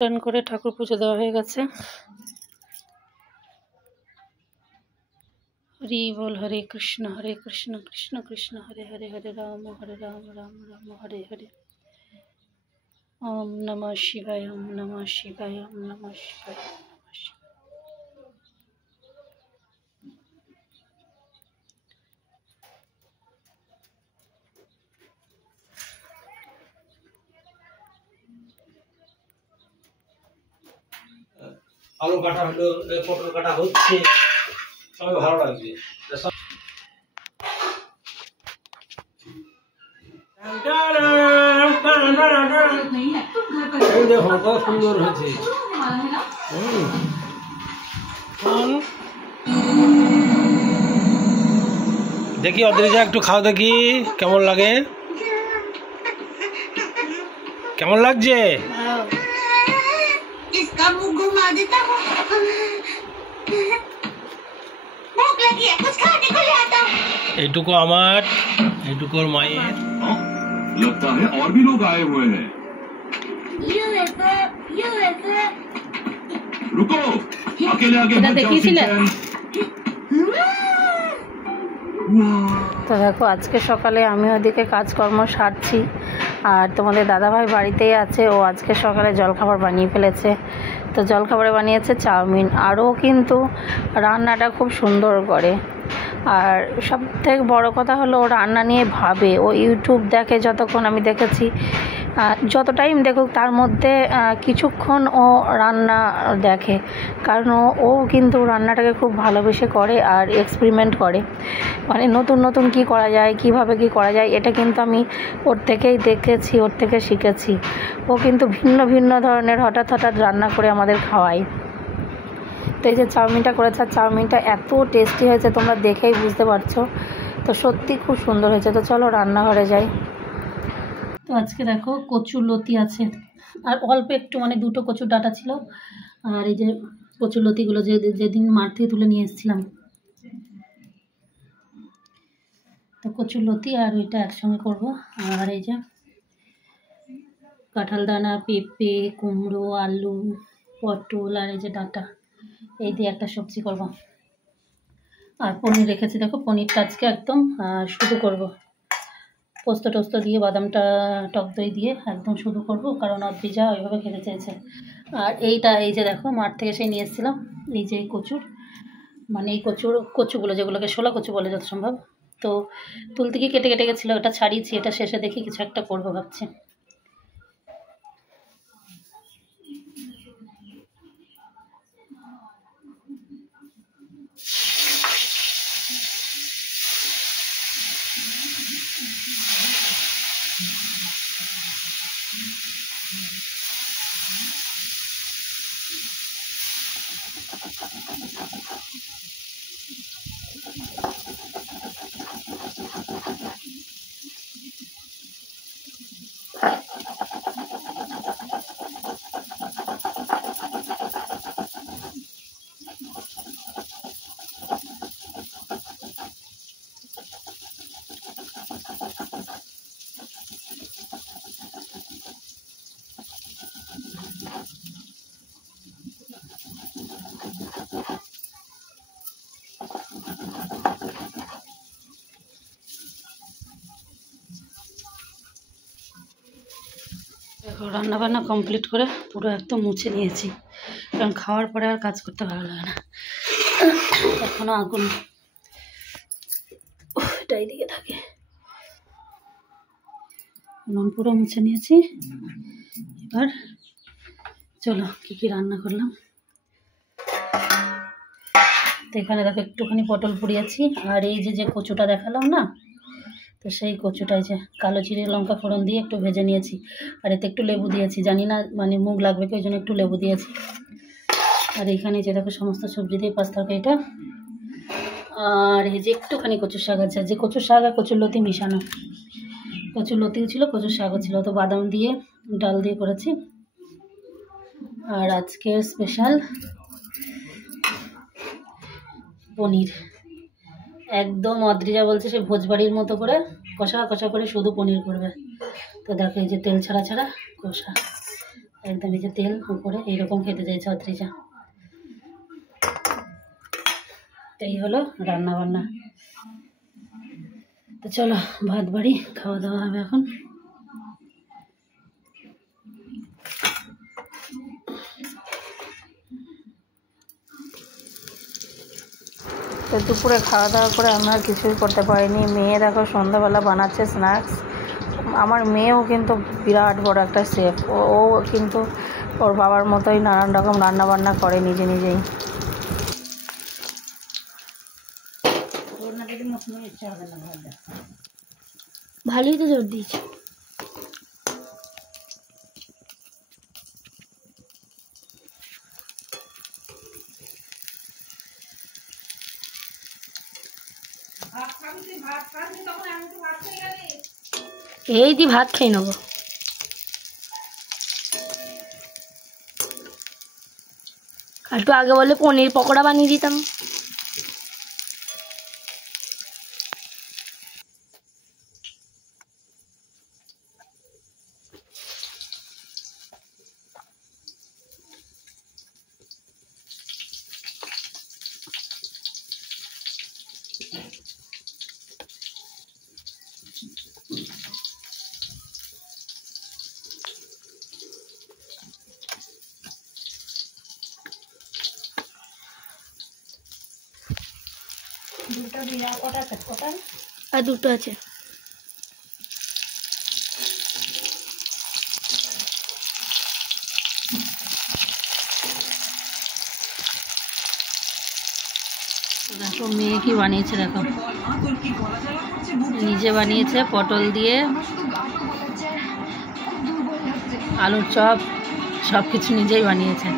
স্নান করে ঠাকুর পুজো দেওয়া হয়ে গেছে। হরি বল, হরে কৃষ্ণ কৃষ্ণ কৃষ্ণ হরে হরে, হরে রাম রাম রাম হরে হরে। ওম নমঃ শিবায়, ওম নমঃ শিবায়, ওম নমঃ শিবায়। আলু কাটা হলো, পটল কাটা হচ্ছে, সবাই ভালো লাগছে। দেখো কত সুন্দর হয়েছে। দেখি অদ্রিজা একটু খাও, দেখি কেমন লাগে, কেমন লাগছে। এইটুকু আমার, এইটুকু ওর মায়ের। लगता है और भी लोग आए हुए हैं। रुको, अकेले आगे मत जाओ किचन। তো দেখো আজকে সকালে আমি ওদিকে কাজকর্ম সারছি, আর তোমাদের দাদাভাই বাড়িতেই আছে। ও আজকে সকালে জলখাবার বানিয়ে ফেলেছে। তো জলখাবারে বানিয়েছে চাউমিন, আর ও কিন্তু রান্নাটা খুব সুন্দর করে। আর সবথেকে বড় কথা হলো ও রান্না নিয়ে ভাবে, ও ইউটিউব দেখে। যতক্ষণ আমি দেখেছি, যত টাইম দেখুক তার মধ্যে কিছুক্ষণ ও রান্না দেখে, কারণ ও কিন্তু রান্নাটাকে খুব ভালোবেসে করে আর এক্সপেরিমেন্ট করে। মানে নতুন নতুন কি করা যায়, কিভাবে কি করা যায়, এটা কিন্তু আমি ওর থেকেই দেখেছি, ওর থেকে শিখেছি। ও কিন্তু ভিন্ন ভিন্ন ধরনের হঠাৎ হঠাৎ রান্না করে আমাদের খাওয়ায়। তো এই যে চাউমিনটা করেছে, চাউমিনটা এত টেস্টি হয়েছে, তোমরা দেখেই বুঝতে পারছো। তো সত্যি খুব সুন্দর হয়েছে। তো চলো রান্নাঘরে যাই। তো আজকে দেখো কচুর লতি আছে, আর অল্প একটু, মানে দুটো কচুর ডাঁটা ছিল। আর এই যে কচুর লতিগুলো যেদিন মাঠ থেকে তুলে নিয়ে এসেছিলাম, তো কচুর লতি আর ওইটা একসঙ্গে করব। আর এই যে কাঁঠাল দানা, পেঁপে, কুমড়ো, আলু, পটল, আর এই যে ডাঁটা, এই দিয়ে একটা সবজি করব। আর পনির রেখেছি, দেখো পনিরটা আজকে একদম শুধু করব, পোস্ত টোস্ত দিয়ে, বাদামটা টক দই দিয়ে একদম শুধু করব, কারণ অদ্রিজা ওইভাবে খেতে চেয়েছে। আর এইটা, এই যে দেখো মাঠ থেকে সেই নিয়ে এসেছিলাম, এই যে কচুর, মানে এই কচুগুলো যেগুলোকে শোলা কচু বলে যত সম্ভব। তো তুলতে গিয়ে কেটে কেটে গেছিলো, ওটা ছাড়িয়েছি। এটা শেষে দেখি কিছু একটা করবো ভাবছি। দেখো রান্নাবান্না কমপ্লিট করে পুরো একদম মুছে নিয়েছি, কারণ খাওয়ার পরে আর কাজ করতে ভালো লাগে না। এখনও আগুন এটা এইদিকে থাকে। পুরো মুছে নিয়েছি। এবার চলো কী কী রান্না করলাম। তো এখানে দেখো একটুখানি পটল পুড়িয়েছি, আর এই যে কচুটা দেখালাম না, তো সেই কচুটাই যে কালো জিরে লঙ্কা ফোড়ন দিয়ে একটু ভেজে নিয়েছি, আর এতে একটু লেবু দিয়েছি, জানি না মানে মুখ লাগবে কি, ওই জন্য একটু লেবু দিয়েছি। আর এইখানে যে দেখো সমস্ত সবজি দিয়ে পাঁচ তরকারিটা, আর এই যে একটুখানি কচুর শাক আছে, যে কচুর শাক আর কচুর লতি মিশানো, কচুর লতিও ছিল, কচুর শাকও ছিল। তো বাদাম দিয়ে ডাল দিয়ে করেছি। আর আজকে স্পেশাল পনির, একদম অদ্রিজা বলছে সে ভোজবাড়ির মতো করে কষা কষা করে শুধু পনির করবে। তো দেখো এই যে তেল ছাড়া ছাড়া কষা, একদম এই যে তেল উপরে এইরকম খেতে চাইছে অত্রিজা। তো এই হলো রান্না বান্না। তো চলো ভাত বাড়ি, খাওয়া দাওয়া হবে এখন। তো দুপুরে খাওয়া দাওয়া করে আমি আর কিছুই করতে পারিনি। মেয়ে দেখো সন্ধ্যাবেলা বানাচ্ছে স্ন্যাক্স। আমার মেয়েও কিন্তু বিরাট বড় একটা শেফ। ও কিন্তু ওর বাবার মতোই নানান রকম রান্না বান্না করে নিজে নিজেই। ভালোই তো জোর দিয়েছে। এই দি ভাত খেয়ে নেবো। আর একটু আগে বলে পনির পকোড়া বানিয়ে দিতাম। আর দুটো আছে। দেখো মেয়ে কি বানিয়েছে, দেখো নিজে বানিয়েছে পটল দিয়ে আলুর চপ, সব কিছু নিজেই বানিয়েছে।